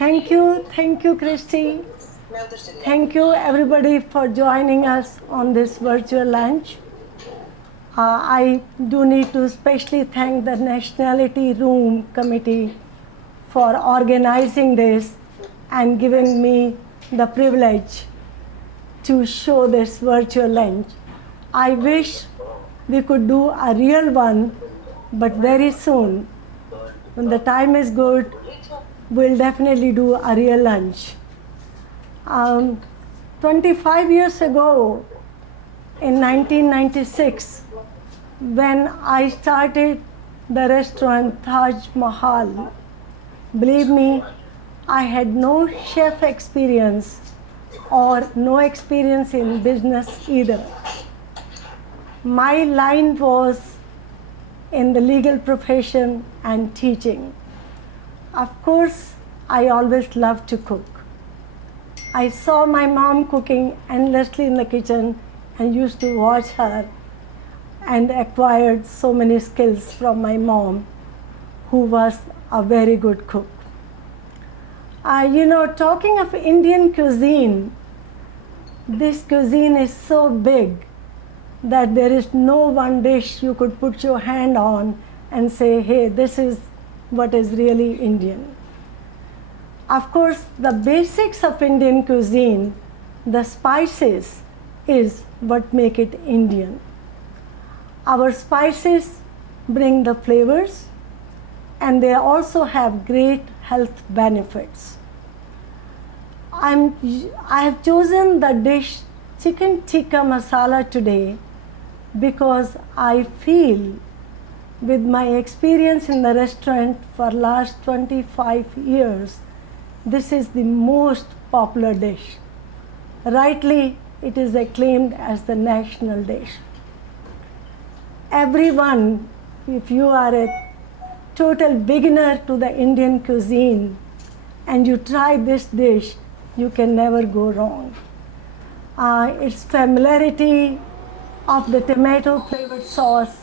Thank you, Christy. Thank you, everybody, for joining us on this virtual lunch. I do need to especially thank the Nationality Room Committee for organizing this and giving me the privilege to show this virtual lunch. I wish we could do a real one, but very soon, when the time is good, we'll definitely do a real lunch. 25 years ago, in 1996, when I started the restaurant Taj Mahal, believe me, I had no chef experience or no experience in business either. My line was in the legal profession and teaching. Of course, I always loved to cook. I saw my mom cooking endlessly in the kitchen and used to watch her and acquired so many skills from my mom, who was a very good cook. Talking of Indian cuisine, this cuisine is so big that there is no one dish you could put your hand on and say, hey, this is what is really Indian. Of course, the basics of Indian cuisine, the spices, is what make it Indian. Our spices bring the flavors, and they also have great health benefits. I have chosen the dish chicken tikka masala today because I feel, with my experience in the restaurant for last 25 years, this is the most popular dish. Rightly, it is acclaimed as the national dish. Everyone, if you are a total beginner to the Indian cuisine and you try this dish, you can never go wrong. Its familiarity of the tomato flavored sauce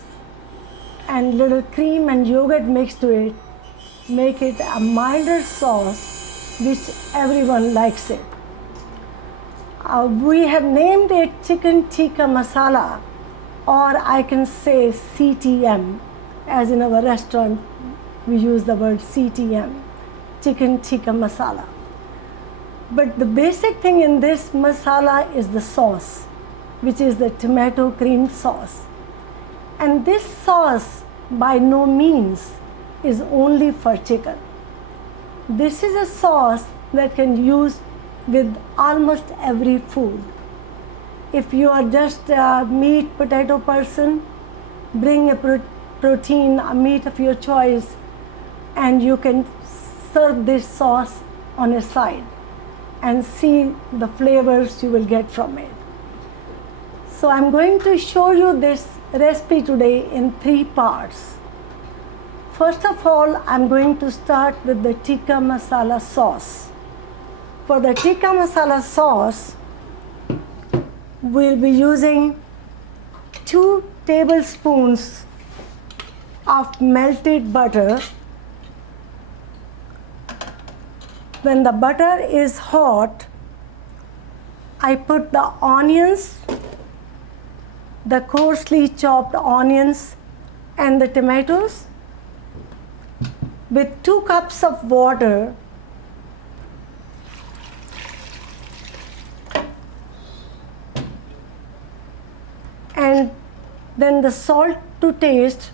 and little cream and yogurt mixed to it make it a milder sauce which everyone likes it. We have named it chicken tikka masala, or I can say CTM, as in our restaurant we use the word CTM, chicken tikka masala. But the basic thing in this masala is the sauce, which is the tomato cream sauce. And this sauce by no means is only for chicken. This is a sauce that can use with almost every food. If you are just a meat potato person, bring a protein, a meat of your choice, and you can serve this sauce on a side and see the flavors you will get from it. So I'm going to show you this recipe today in 3 parts. First of all, I'm going to start with the tikka masala sauce. For the tikka masala sauce, we'll be using 2 tablespoons of melted butter. When the butter is hot, I put the onions, the coarsely chopped onions, and the tomatoes with 2 cups of water. And then the salt to taste.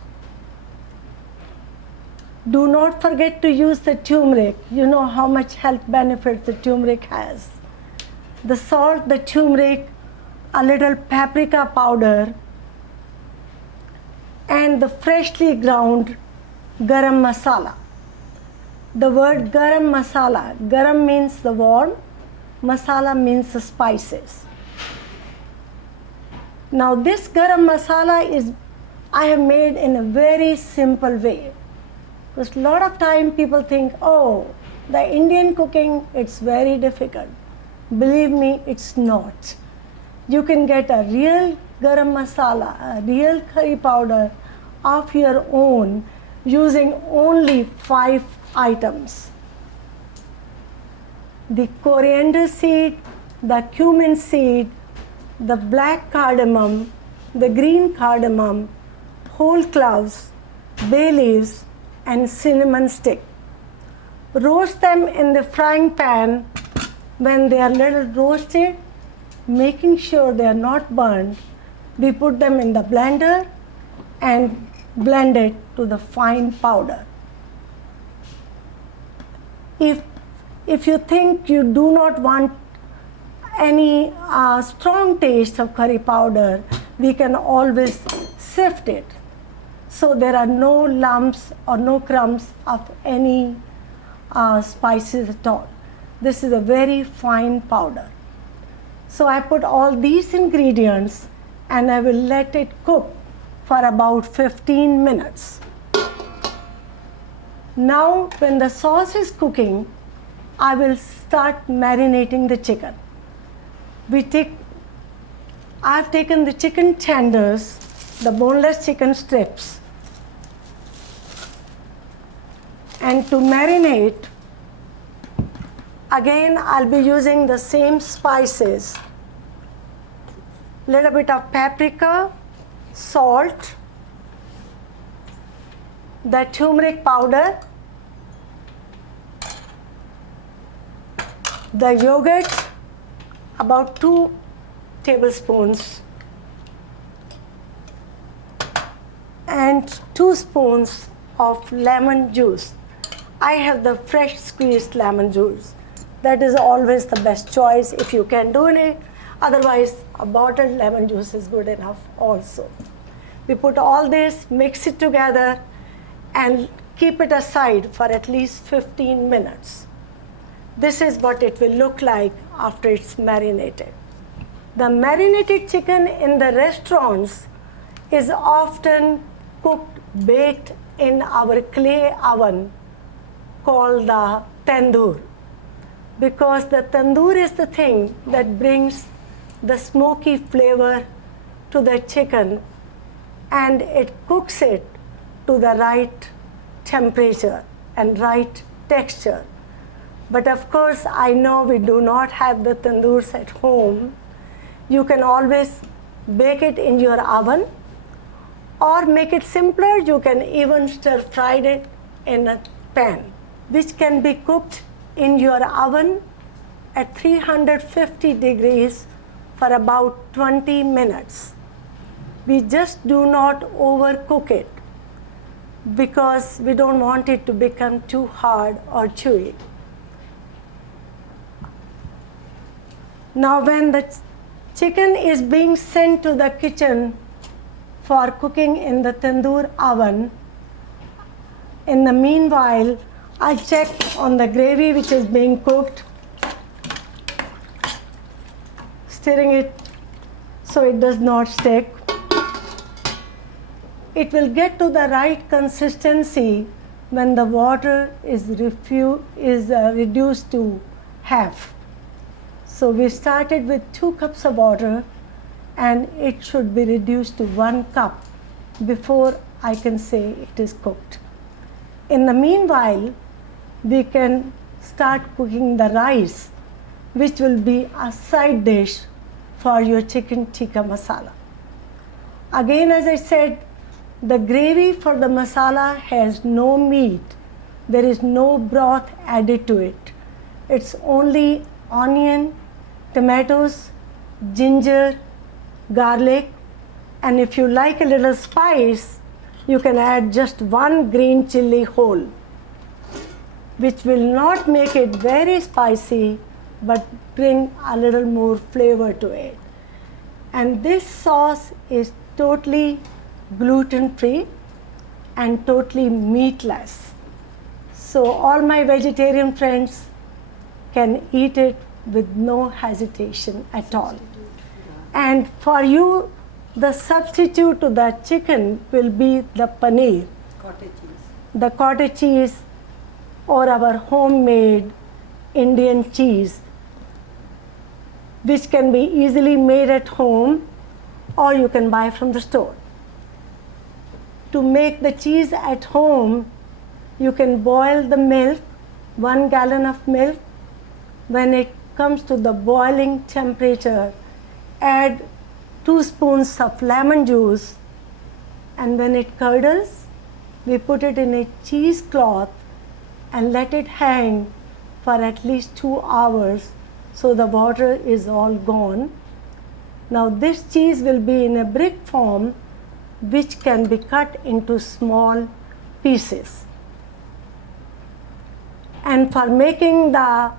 Do not forget to use the turmeric. You know how much health benefits the turmeric has. The salt, the turmeric, a little paprika powder, and the freshly ground garam masala. The word garam masala, garam means the warm, masala means the spices. Now this garam masala I have made in a very simple way. Because a lot of time people think, oh, the Indian cooking, it's very difficult. Believe me, it's not. You can get a real garam masala, a real curry powder of your own using only 5 items. the coriander seed, the cumin seed, the black cardamom, the green cardamom, whole cloves, bay leaves, and cinnamon stick. Roast them in the frying pan. When they are little roasted, making sure they are not burned, we put them in the blender and blend it to the fine powder. If you think you do not want any strong taste of curry powder, we can always sift it, so there are no lumps or no crumbs of any spices at all. This is a very fine powder. So I put all these ingredients and I will let it cook for about 15 minutes. Now when the sauce is cooking, I will start marinating the chicken. I've taken the chicken tenders, the boneless chicken strips, and to marinate, again I'll be using the same spices, little bit of paprika, salt, the turmeric powder, the yogurt, about 2 tablespoons, and 2 spoons of lemon juice. I have the fresh squeezed lemon juice. That is always the best choice if you can do it. Otherwise, a bottled lemon juice is good enough also. We put all this, mix it together, and keep it aside for at least 15 minutes. This is what it will look like after it's marinated. The marinated chicken in the restaurants is often cooked, baked in our clay oven called the tandoor, because the tandoor is the thing that brings the smoky flavor to the chicken and it cooks it to the right temperature and right texture. But of course, I know we do not have the tandoors at home. You can always bake it in your oven, or make it simpler, you can even stir fry it in a pan, which can be cooked in your oven at 350 degrees for about 20 minutes. We just do not overcook it because we don't want it to become too hard or chewy. Now when the chicken is being sent to the kitchen for cooking in the tandoor oven, in the meanwhile, I check on the gravy which is being cooked, stirring it so it does not stick. It will get to the right consistency when the water is reduced to half. So we started with 2 cups of water and it should be reduced to 1 cup before I can say it is cooked. In the meanwhile, we can start cooking the rice, which will be a side dish for your chicken tikka masala. Again, as I said, the gravy for the masala has no meat. There is no broth added to it. It's only onion, tomatoes, ginger, garlic, and if you like a little spice, you can add just 1 green chili whole, which will not make it very spicy, but bring a little more flavor to it. And this sauce is totally gluten-free and totally meatless. So all my vegetarian friends can eat it with no hesitation at all. And for you, the substitute to the chicken will be the paneer, cottage cheese, the cottage cheese, or our homemade Indian cheese, which can be easily made at home or you can buy from the store. To make the cheese at home, you can boil the milk, 1 gallon of milk, When it comes to the boiling temperature, add 2 spoons of lemon juice, and when it curdles, we put it in a cheesecloth and let it hang for at least 2 hours so the water is all gone. Now this cheese will be in a brick form which can be cut into small pieces. And for making the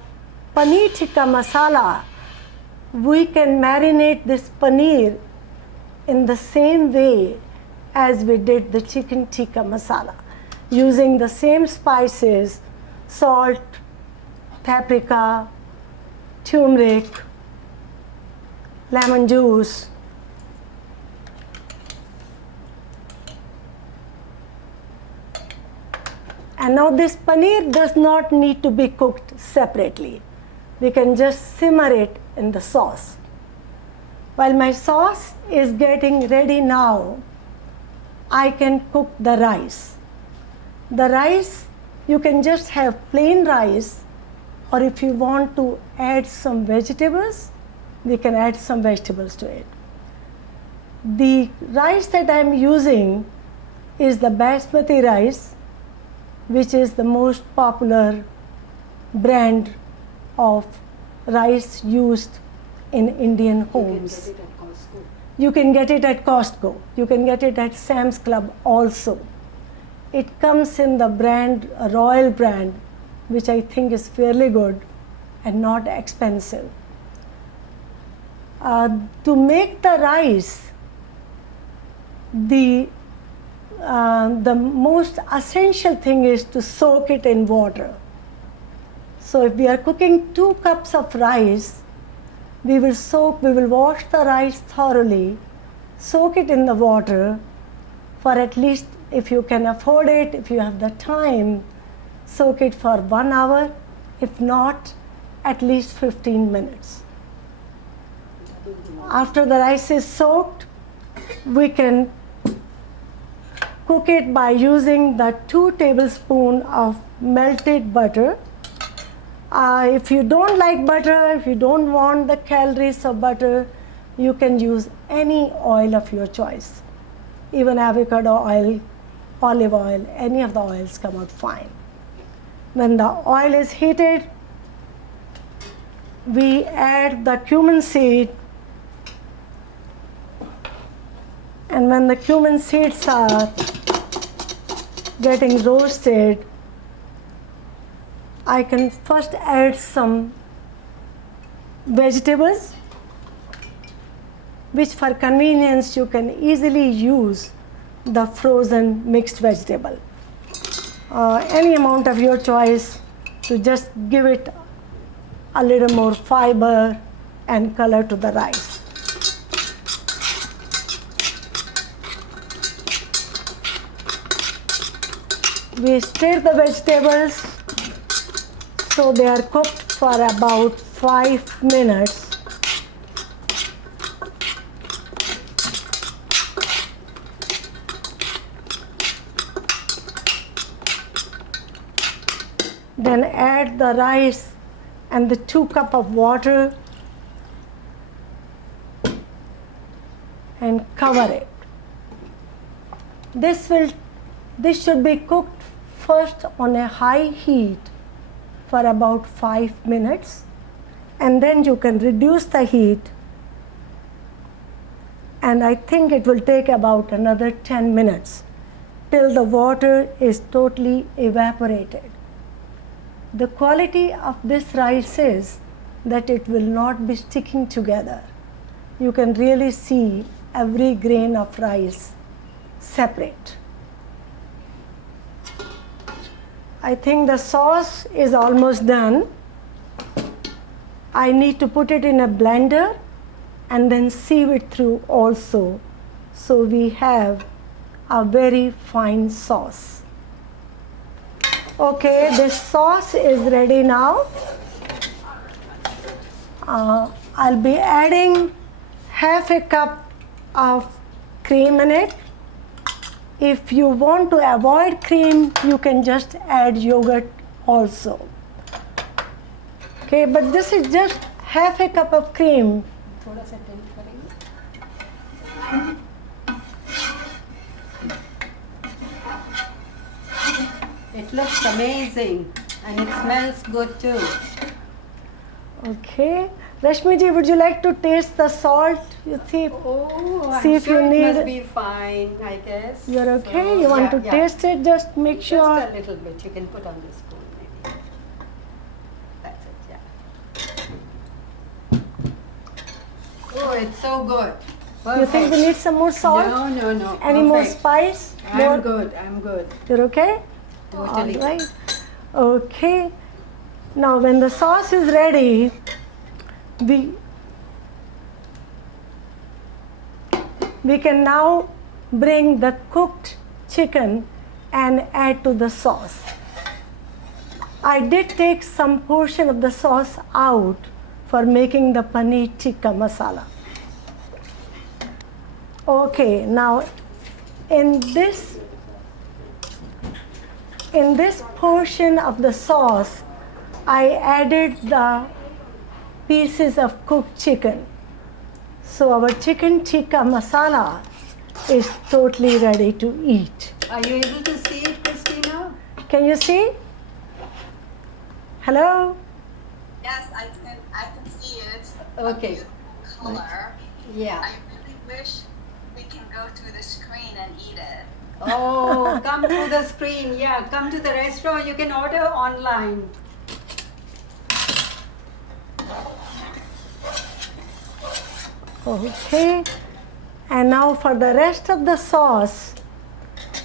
paneer tikka masala, we can marinate this paneer in the same way as we did the chicken tikka masala, using the same spices, salt, paprika, turmeric, lemon juice. And now this paneer does not need to be cooked separately. We can just simmer it in the sauce. While my sauce is getting ready now, I can cook the rice. The rice, you can just have plain rice, or if you want to add some vegetables, we can add some vegetables to it. The rice that I am using is the basmati rice, which is the most popular brand of rice used in Indian homes. You can get it at Costco. You can get it at Sam's Club also. It comes in the brand, Royal brand, which I think is fairly good and not expensive. To make the rice, the most essential thing is to soak it in water. So if we are cooking 2 cups of rice, we will wash the rice thoroughly, soak it in the water for at least, if you can afford it, if you have the time, soak it for 1 hour, if not, at least 15 minutes. After the rice is soaked, we can cook it by using the 2 tablespoons of melted butter. If you don't like butter, if you don't want the calories of butter, you can use any oil of your choice. Even avocado oil, olive oil, any of the oils come out fine. When the oil is heated, we add the cumin seed, and when the cumin seeds are getting roasted, I can first add some vegetables, which for convenience you can easily use the frozen mixed vegetable. Any amount of your choice to just give it a little more fiber and color to the rice. We stir the vegetables so they are cooked for about 5 minutes. Then add the rice and the 2 cups of water and cover it. This should be cooked first on a high heat for about 5 minutes, and then you can reduce the heat, and I think it will take about another 10 minutes till the water is totally evaporated. The quality of this rice is that it will not be sticking together. You can really see every grain of rice separate. I think the sauce is almost done. I need to put it in a blender and then sieve it through also, so we have a very fine sauce. Okay, this sauce is ready now. I'll be adding half a cup of cream in it. If you want to avoid cream, you can just add yogurt also. Okay, but this is just half a cup of cream. थोड़ा सा tilt करेंगे. It looks amazing and it smells good too. Okay. Rashmi ji, would you like to taste the salt? You see, Oh, I'm see if sure you it need. must be fine, I guess. You're okay? So, You want yeah, to yeah. taste it? Just make Just sure. a little bit. You can put on the spoon maybe. That's it, yeah. Oh, it's so good. Perfect. You think we need some more salt? No, no, no. Any more Perfect. spice? I'm good. I'm good. You're okay? Totally. All right. Okay. Now, when the sauce is ready, we can now bring the cooked chicken and add to the sauce. I did take some portion of the sauce out for making the paneer tikka masala. Okay, now in this portion of the sauce, I added the pieces of cooked chicken. So our chicken tikka masala is totally ready to eat. Are you able to see it, Christina? Can you see? Hello? Yes, I can see it. Okay. Color. Yeah. I really wish we can go to the screen and eat it. Oh, come to the screen. Yeah, come to the restaurant. You can order online. Okay. And now for the rest of the sauce,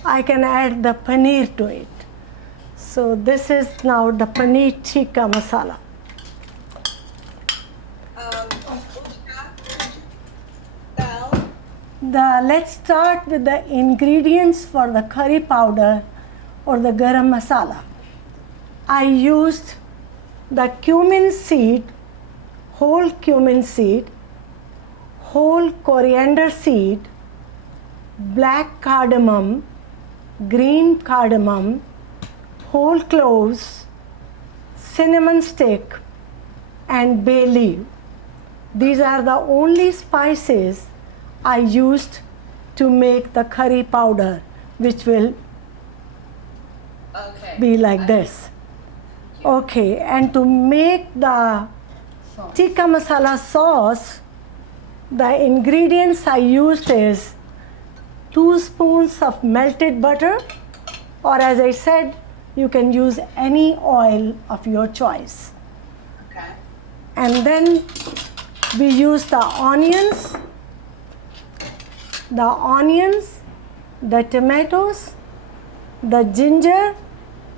I can add the paneer to it. So this is now the paneer tikka masala. Let's start with the ingredients for the curry powder or the garam masala. I used the cumin seed, whole cumin seed, whole coriander seed, black cardamom, green cardamom, whole cloves, cinnamon stick, and bay leaf. These are the only spices I used to make the curry powder, which will be like this. Okay, and to make the tikka masala sauce, the ingredients I used is 2 spoons of melted butter, or as I said, you can use any oil of your choice. Okay. And then we use the onions, the tomatoes, the ginger,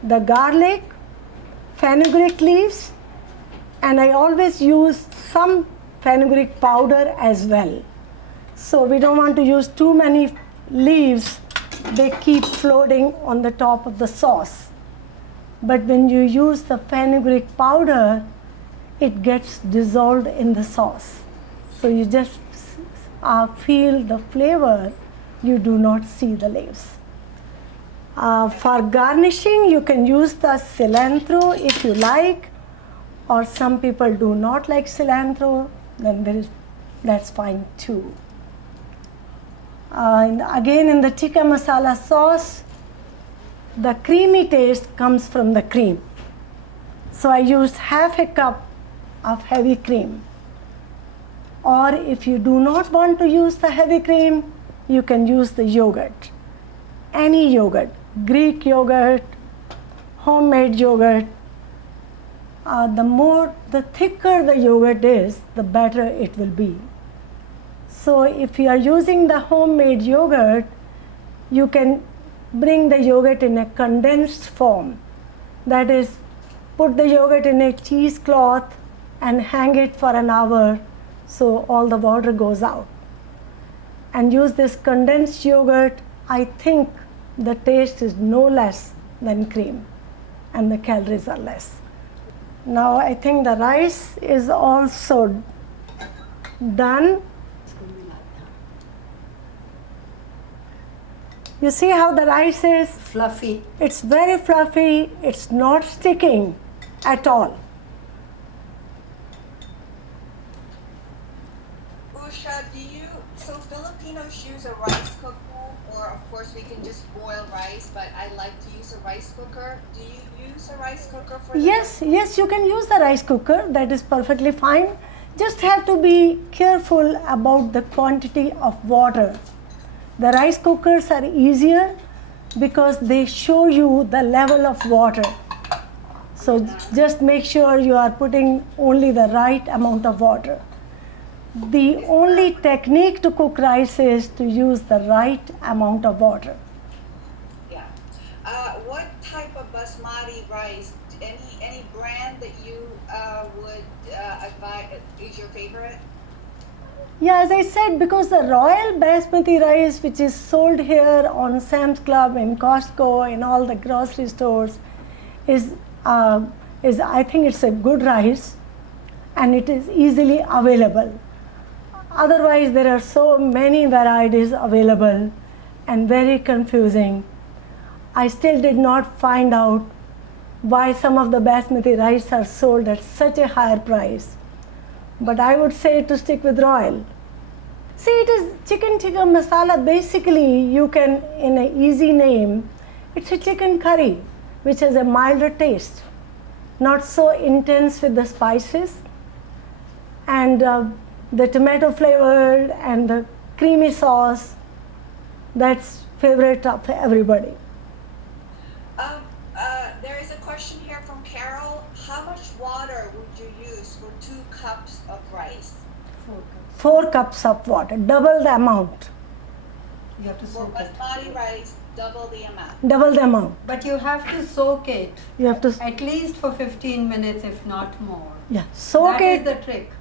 the garlic, fenugreek leaves, and I always use some fenugreek powder as well. So we don't want to use too many leaves, they keep floating on the top of the sauce. But when you use the fenugreek powder, it gets dissolved in the sauce. So you just feel the flavor, you do not see the leaves. For garnishing, you can use the cilantro if you like, or some people do not like cilantro, then that's fine too. And again, in the tikka masala sauce, the creamy taste comes from the cream. So I used half a cup of heavy cream. Or if you do not want to use the heavy cream, you can use the yogurt. Any yogurt, Greek yogurt, homemade yogurt. The thicker the yogurt is, the better it will be. So if you are using the homemade yogurt, you can bring the yogurt in a condensed form. That is, put the yogurt in a cheesecloth and hang it for an hour so all the water goes out. And use this condensed yogurt. I think the taste is no less than cream and the calories are less. Now I think the rice is also done. You see how the rice is? Fluffy. It's very fluffy, it's not sticking at all. So Filipinos use a rice cooker, or of course we can just boil rice, but I like to use a rice cooker. Do you use a rice cooker for Yes, you can use the rice cooker. That is perfectly fine. Just have to be careful about the quantity of water. The rice cookers are easier because they show you the level of water. So just make sure you are putting only the right amount of water. The only technique to cook rice is to use the right amount of water. Yeah. What type of basmati rice? Any brand that you would advise is your favorite? Yeah, as I said, because the Royal Basmati rice, which is sold here on Sam's Club, in Costco, in all the grocery stores, is I think it's a good rice, and it is easily available. Otherwise, there are so many varieties available and very confusing. I still did not find out why some of the basmati rice are sold at such a higher price. But I would say to stick with Royal. See, it is chicken tikka masala. Basically, you can, in an easy name, it's a chicken curry, which has a milder taste, not so intense with the spices, and the tomato flavored and the creamy sauce. That's favorite of everybody. There is a question here from Carol. How much water would you use for 2 cups of rice? 4 cups of water, double the amount. You have to For soak it. basmati rice, double the amount. Double the amount. But you have to soak it You have to, at least for 15 minutes, if not more. yeah, soak That is it. the trick.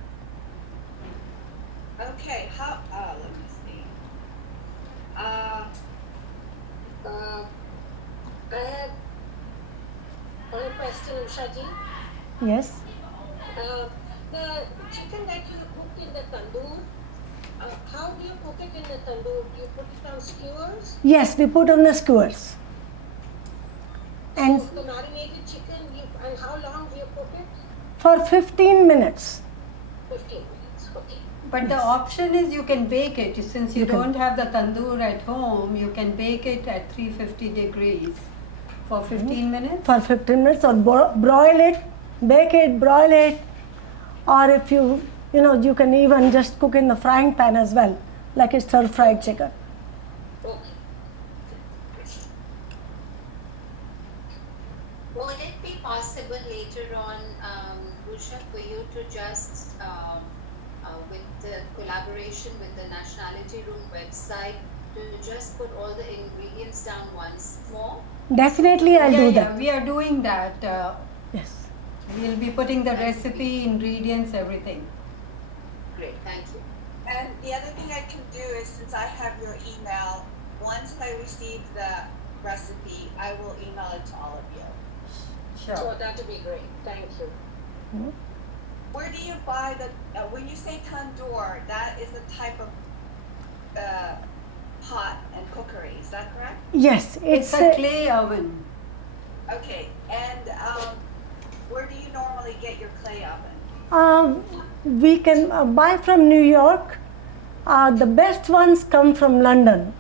Okay, let me see. I have one question, Ushaji. Yes. The chicken that you cook in the tandoor, how do you cook it in the tandoor? Do you put it on skewers? Yes, we put on the skewers. And So the marinated chicken, and how long do you cook it? for 15 minutes. 15 minutes, okay. But the option is you can bake it. Since you You can. don't have the tandoor at home, you can bake it at 350 degrees for 15 minutes. For 15 minutes, or broil it, bake it, broil it, or if you you can even just cook in the frying pan as well, like a stir-fried chicken. Okay. Would it be possible later on, Usha, for you to just, with the collaboration with the Nationality Room website, to just put all the ingredients down once more? Definitely, I'll do that. Yeah, we are doing that. Yes. We'll be putting the recipe, ingredients, everything. Great, thank you. And the other thing I can do is, since I have your email, once I receive the recipe, I will email it to all of you. So Sure. that would be great. Thank you. Where do you buy when you say tandoor, that is a type of pot and cookery, is that correct? Yes, It's a clay oven. Okay, and where do you normally get your clay oven? we can buy from New York. The best ones come from London.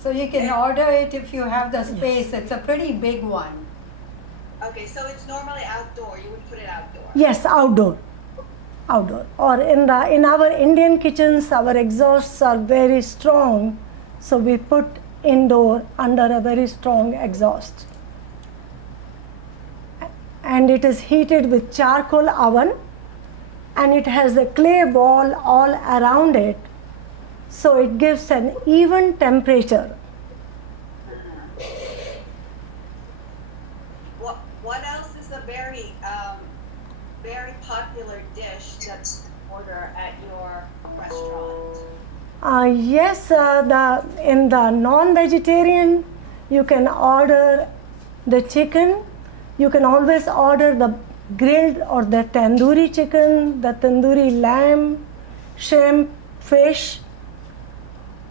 So you can order it if you have the space. It's a pretty big one. Okay, so it's normally outdoor, you would put it outdoor. Yes, outdoor. Or in our Indian kitchens, our exhausts are very strong, so we put indoor under a very strong exhaust. And it is heated with charcoal oven, and it has a clay wall all around it, so it gives an even temperature. What else is a very popular dish that you order at your restaurant? Yes, in the non-vegetarian, you can order the chicken. You can always order the grilled or the tandoori chicken, the tandoori lamb, shrimp, fish,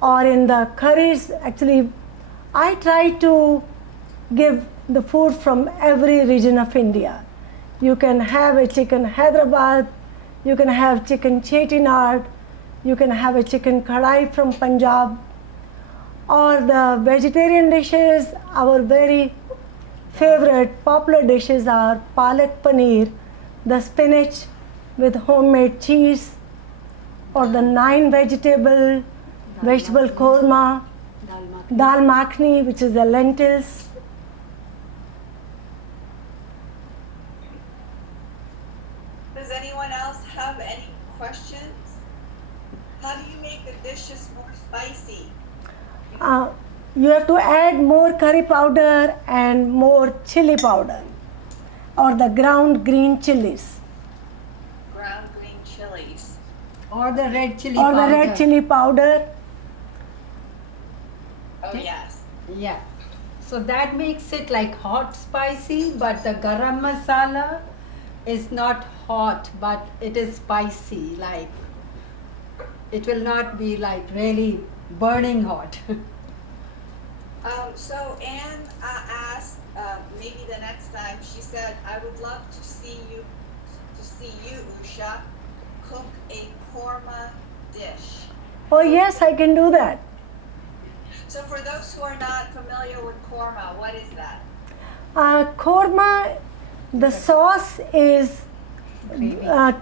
or in the curries. Actually, I try to give the food from every region of India. You can have a chicken Hyderabad, You can have chicken chettinad, you can have a chicken kadai from Punjab, or the vegetarian dishes. Our very favorite popular dishes are palak paneer, the spinach with homemade cheese, or the 9 vegetable korma, dal makhni, which is the lentils. Does anyone else have any questions? How do you make the dishes more spicy? You have to add more curry powder and more chili powder, or the ground green chilies, Ground green chilies. Or the red chili or the powder. red chili powder. Oh, yes. Yeah. So that makes it like hot spicy, but the garam masala is not hot, but it is spicy. Like it will not be like really burning hot. So Anne asked, maybe the next time, she said, I would love to see you, Usha, cook a korma dish. Oh yes, I can do that. So for those who are not familiar with korma, what is that? Korma, the sauce is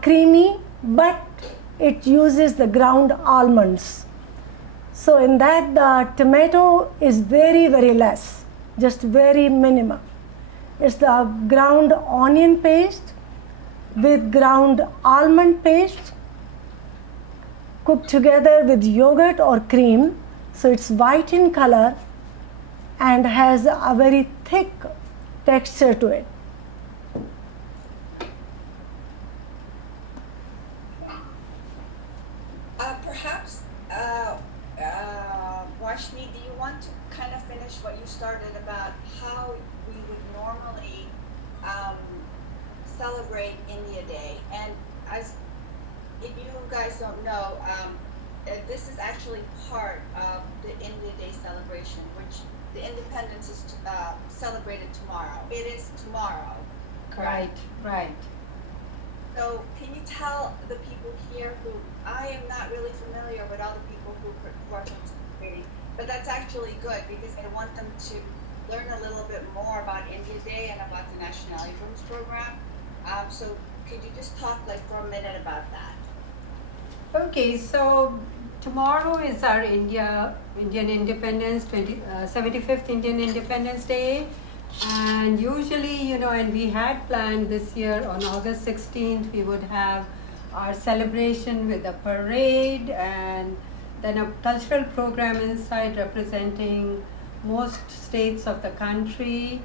creamy, but it uses the ground almonds. So in that, the tomato is very, very less, just very minimum. It's the ground onion paste with ground almond paste cooked together with yogurt or cream. So it's white in color and has a very thick texture to it. Perhaps, Rashmi, do you want to kind of finish what you started about how we would normally celebrate India Day? And as if you guys don't know, this is actually part of the India Day celebration, which the independence is celebrated tomorrow. It is tomorrow. Right, right. So can you tell the people here who, I am not really familiar with all the people who are participating, but that's actually good because I want them to learn a little bit more about India Day and about the Nationality Rooms program. So could you just talk like for a minute about that? Okay, so tomorrow is our Indian Independence, 75th Indian Independence Day. And usually, and we had planned this year on August 16th, we would have our celebration with a parade and then a cultural program inside representing most states of the country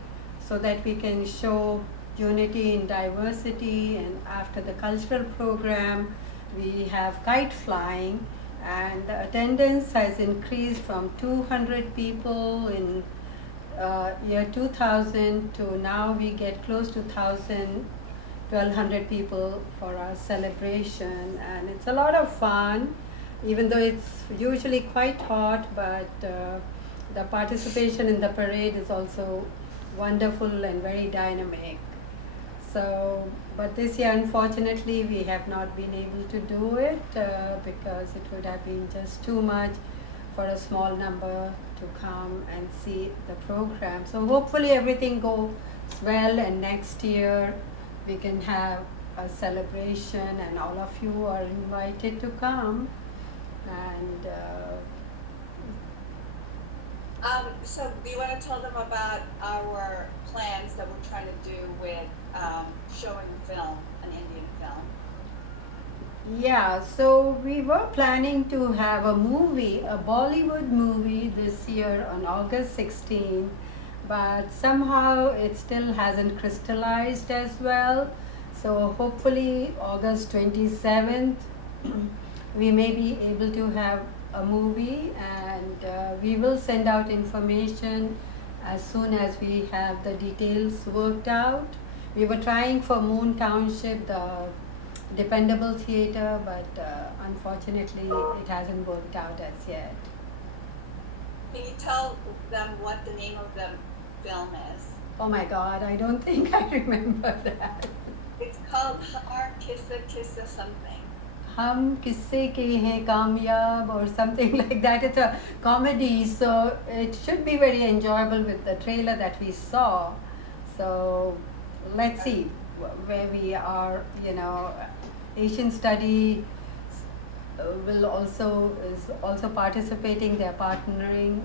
so that we can show unity in diversity. And after the cultural program, we have kite flying, and the attendance has increased from 200 people in year 2000 to now we get close to 1,200 people for our celebration, and it's a lot of fun, even though it's usually quite hot, but the participation in the parade is also wonderful and very dynamic. So, but this year unfortunately we have not been able to do it because it would have been just too much for a small number to come and see the program. So hopefully everything goes well, and next year we can have a celebration and all of you are invited to come. And So do you want to tell them about our plans that we're trying to do with showing film, an Indian film? yeah, so we were planning to have a movie, a Bollywood movie this year on August 16th, but somehow it still hasn't crystallized as well. So hopefully August 27th we may be able to have a movie, and we will send out information as soon as we have the details worked out. We were trying for Moon Township, the dependable theater, but unfortunately it hasn't worked out as yet. Can you tell them what the name of the film is? Oh my God, I don't think I remember that. It's called Har Kissa Kissa something. हम किस्से के हैं कामयाब or something like that. It's a comedy, so it should be very enjoyable with the trailer that we saw. So let's see where we are. Asian Study will also is also participating. They're partnering.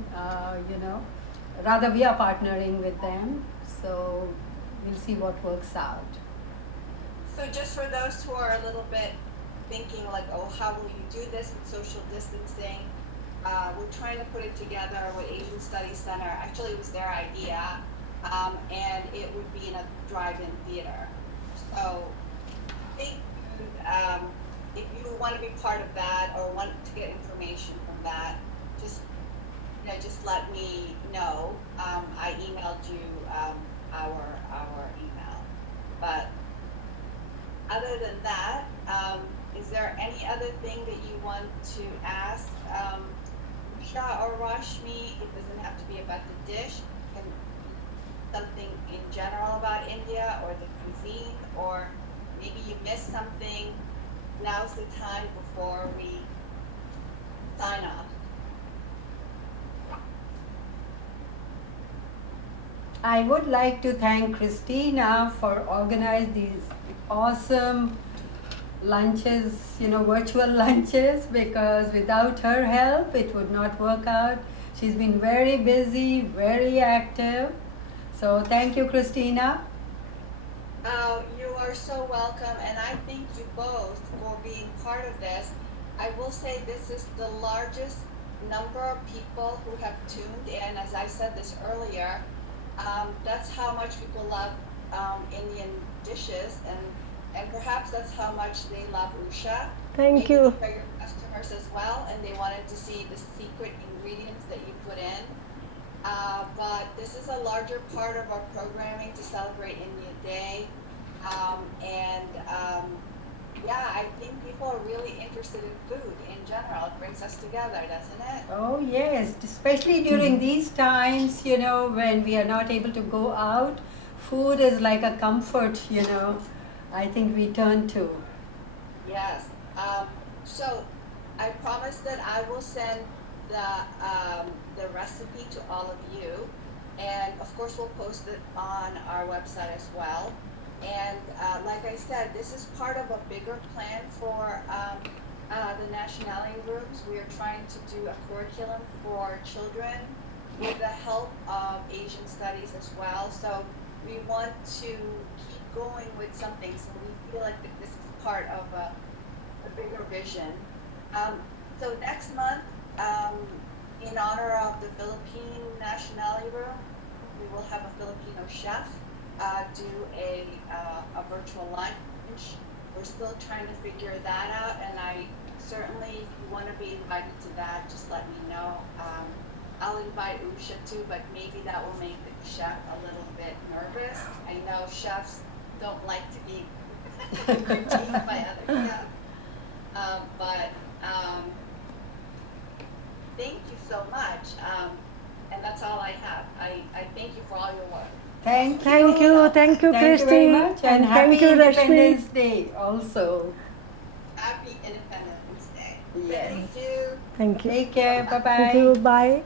Rather we are partnering with them. So we'll see what works out. So just for those who are a little bit thinking like, oh, how will you do this with social distancing? We're trying to put it together with Asian Studies Center. Actually, it was their idea, and it would be in a drive-in theater. So, think if you want to be part of that or want to get information from that, just let me know. I emailed you our email, but other than that, is there any other thing that you want to ask Usha or Rashmi? It doesn't have to be about the dish. It can be something in general about India or the cuisine, or maybe you missed something. Now's the time before we sign off. I would like to thank Christina for organizing these awesome lunches, virtual lunches, because without her help it would not work out. She's been very busy, very active. So thank you, Christina. You are so welcome, and I thank you both for being part of this. I will say this is the largest number of people who have tuned in. As I said this earlier, that's how much people love Indian dishes, and perhaps that's how much they love Usha. Thank Maybe you. they're your customers as well, and they wanted to see the secret ingredients that you put in. But this is a larger part of our programming to celebrate India Day. I think people are really interested in food in general. It brings us together, doesn't it? Oh yes, especially during these times, when we are not able to go out, food is like a comfort, I think we turn to. Yes. So I promise that I will send the recipe to all of you, and of course we'll post it on our website as well. And like I said, this is part of a bigger plan for the nationality rooms. We are trying to do a curriculum for children with the help of Asian studies as well. So we want to keep going with something. So we feel like that this is part of a bigger vision. So next month, in honor of the Philippine Nationality Room, we will have a Filipino chef do a virtual lunch. We're still trying to figure that out, and I certainly, if you want to be invited to that, just let me know. I'll invite Usha too, but maybe that will make the chef a little bit nervous. I know chefs don't like to be critiqued by other chefs. Thank you so much. And that's all I have. I thank you for all your work. Thank you. Thank you, Thank you very Christy, much, and happy thank you, Rashmi. Independence Day also. Happy Independence Day. Yes. Thank you. Thank you. Take care. Bye bye. Thank you. Bye.